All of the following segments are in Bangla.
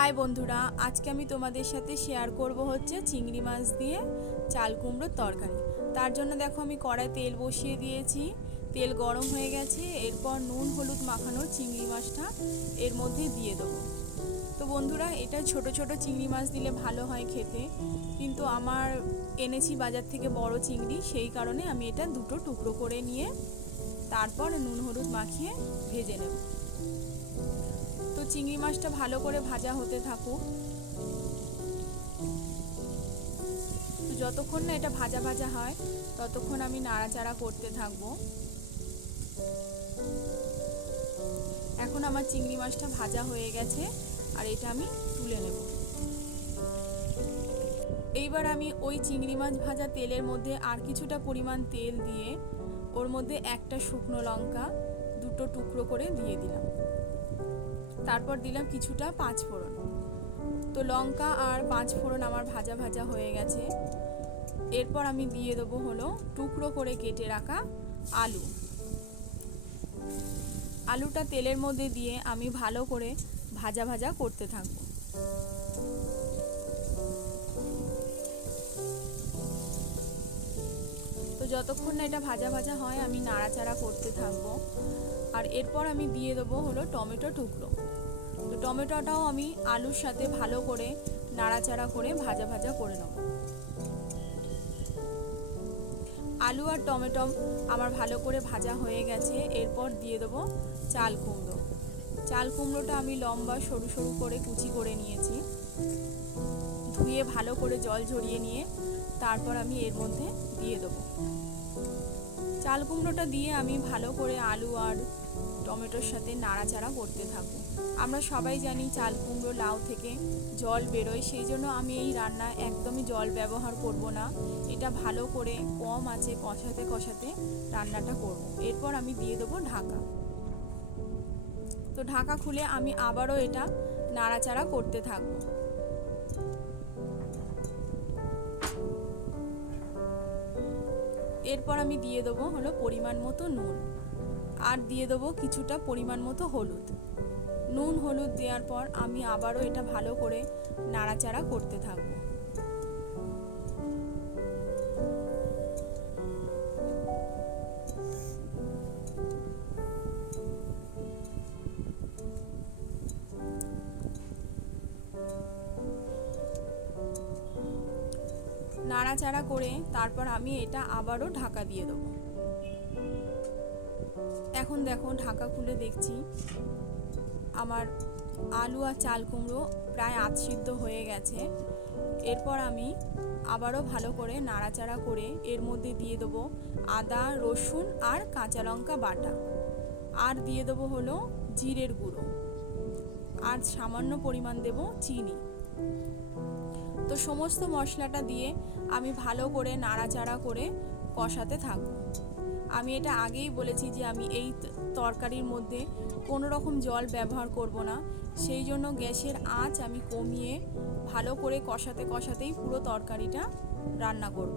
হাই বন্ধুরা, আজকে আমি তোমাদের সাথে শেয়ার করব হচ্ছে চিংড়ি মাছ দিয়ে চাল কুমড়োর তরকারি। তার জন্য দেখো আমি কড়ায় তেল বসিয়ে দিয়েছি, তেল গরম হয়ে গেছে। এরপর নুন হলুদ মাখানোর চিংড়ি মাছটা এর মধ্যে দিয়ে দেবো। তো বন্ধুরা, এটা ছোট ছোট চিংড়ি মাছ দিলে ভালো হয় খেতে, কিন্তু আমার এনেছি বাজার থেকে বড় চিংড়ি, সেই কারণে আমি এটা দুটো টুকরো করে নিয়ে তারপর নুন হলুদ মাখিয়ে ভেজে নেব। তো চিংড়ি মাছটা ভালো করে ভাজা হতে থাকুক। তো যতক্ষণ না এটা ভাজা ভাজা হয় ততক্ষণ আমি নাড়াচাড়া করতে থাকবো। এখন আমার চিংড়ি মাছটা ভাজা হয়ে গেছে আর এটা আমি তুলে নেব। এইবার আমি ওই চিংড়ি মাছ ভাজা তেলের মধ্যে আর কিছুটা পরিমাণ তেল দিয়ে ওর মধ্যে একটা শুকনো লঙ্কা দুটো টুকরো করে দিয়ে দিলাম। তারপর দিলাম কিছুটা পাঁচফোড়ন। তো লঙ্কা আর পাঁচফোড়ন আমার ভাজা ভাজা হয়ে গেছে। এরপর আমি দিয়ে দেবো হলো টুকরো করে কেটে রাখা আলু। আলুটা তেলের মধ্যে দিয়ে আমি ভালো করে ভাজা ভাজা করতে থাকবো। তো যতক্ষণ না এটা ভাজা ভাজা হয় আমি নাড়াচাড়া করতে থাকবো। আর এরপর আমি দিয়ে দেবো হলো টমেটো টুকরো। তো টমেটোটাও আমি আলুর সাথে ভালো করে নাড়াচাড়া করে ভাজা ভাজা করে নেব। আলু আর টমেটো আমার ভালো করে ভাজা হয়ে গেছে। এরপর দিয়ে দেবো চাল কুমড়ো। চাল কুমড়োটা আমি লম্বা সরু সরু করে কুচি করে নিয়েছি, ধুয়ে ভালো করে জল ঝরিয়ে নিয়ে তারপর আমি এর মধ্যে দিয়ে দেবো। চাল কুমড়োটা দিয়ে আমি ভালো করে আলু আর টমেটোর সাথে নাড়াচাড়া করতে থাকবো। আমরা সবাই জানি চাল কুমড়ো লাউ থেকে জল বেরোয়, সেই জন্য আমি এই রান্নায় একদমই জল ব্যবহার করব না। এটা ভালো করে কম আঁচে কষাতে কষাতে রান্নাটা করব। এরপর আমি দিয়ে দেবো ঢাকা। তো ঢাকা খুলে আমি আবারও এটা নাড়াচাড়া করতে থাকবো। এরপর আমি দিয়ে দেবো হলো পরিমাণ মতো নুন, আর দিয়ে দেবো কিছুটা পরিমাণ মতো হলুদ। নুন হলুদ দেওয়ার পর আমি আবারও এটা ভালো করে নাড়াচাড়া করতে থাকবো। নাড়াচাড়া করে তারপর আমি এটা আবারও ঢাকা দিয়ে দেবো। এখন দেখো ঢাকা খুলে দেখছি আমার আলু আর চাল কুমড়ো প্রায় আধসিদ্ধ হয়ে গেছে। এরপর আমি আবারও ভালো করে নাড়াচাড়া করে এর মধ্যে দিয়ে দেবো আদা রসুন আর কাঁচা লঙ্কা বাটা, আর দিয়ে দেবো হলো জিরের গুঁড়ো, আর সামান্য পরিমাণ দেব চিনি। তো সমস্ত মশলাটা দিয়ে আমি ভালো করে নাড়াচাড়া করে কষাতে থাকবো। আমি এটা আগেই বলেছি যে আমি এই তরকারির মধ্যে কোনো রকম জল ব্যবহার করব না, সেই জন্য গ্যাসের আঁচ আমি কমিয়ে ভালো করে কষাতে কষাতেই পুরো তরকারিটা রান্না করব।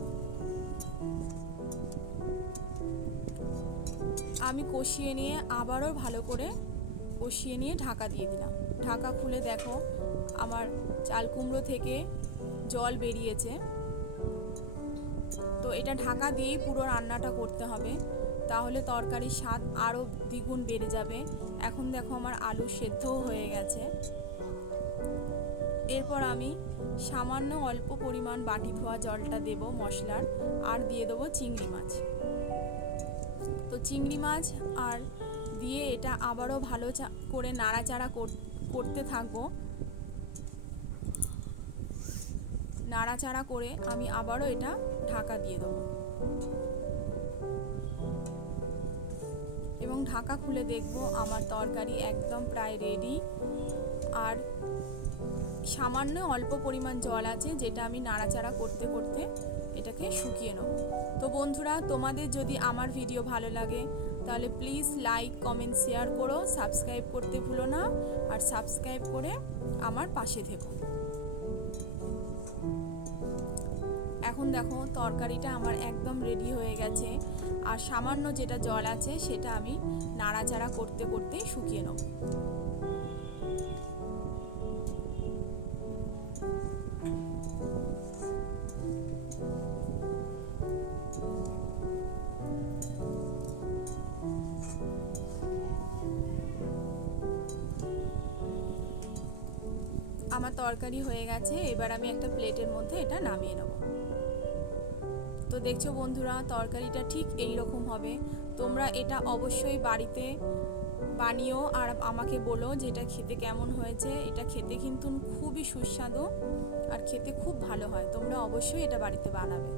আমি কষিয়ে নিয়ে আবারও ভালো করে কষিয়ে নিয়ে ঢাকা দিয়ে দিলাম। ঢাকা খুলে দেখো আমার চাল কুমড়ো থেকে জল বেরিয়েছে। তো এটা ঢাকা দিয়েই পুরো রান্নাটা করতে হবে, তাহলে তরকারির স্বাদ আরও দ্বিগুণ বেড়ে যাবে। এখন দেখো আমার আলু সেদ্ধও হয়ে গেছে। এরপর আমি সামান্য অল্প পরিমাণ বাটি ধোয়া জলটা দেব মশলার, আর দিয়ে দেবো চিংড়ি মাছ। তো চিংড়ি মাছ আর দিয়ে এটা আবারও ভালো করে নাড়াচাড়া করতে থাকবো। নাড়াচাড়া করে আমি আবারও এটা ঢাকা দিয়ে দেবো এবং ঢাকা খুলে দেখব আমার তরকারি একদম প্রায় রেডি। আর সামান্য অল্প পরিমাণ জল আছে, যেটা আমি নাড়াচাড়া করতে করতে এটাকে শুকিয়ে নেব। তো বন্ধুরা, তোমাদের যদি আমার ভিডিও ভালো লাগে তাহলে প্লিজ লাইক কমেন্ট শেয়ার করো, সাবস্ক্রাইব করতে ভুলো না, আর সাবস্ক্রাইব করে আমার পাশে থেকো। এখন দেখো তরকারিটা আমার একদম রেডি হয়ে গেছে, আর সামান্য যেটা জল আছে সেটা আমি নাড়াচাড়া করতে করতেই শুকিয়ে নেব। আমার তরকারি হয়ে গেছে, এবার আমি একটা প্লেটের মধ্যে এটা নামিয়ে নেব। তো দেখছো বন্ধুরা, তরকারিটা ঠিক এই রকম হবে। তোমরা এটা অবশ্যই বাড়িতে বানিও আর আমাকে বলো যে এটা খেতে কেমন হয়েছে। এটা খেতে কিন্তু খুবই সুস্বাদু আর খেতে খুব ভালো হয়। তোমরা অবশ্যই এটা বাড়িতে বানাবে।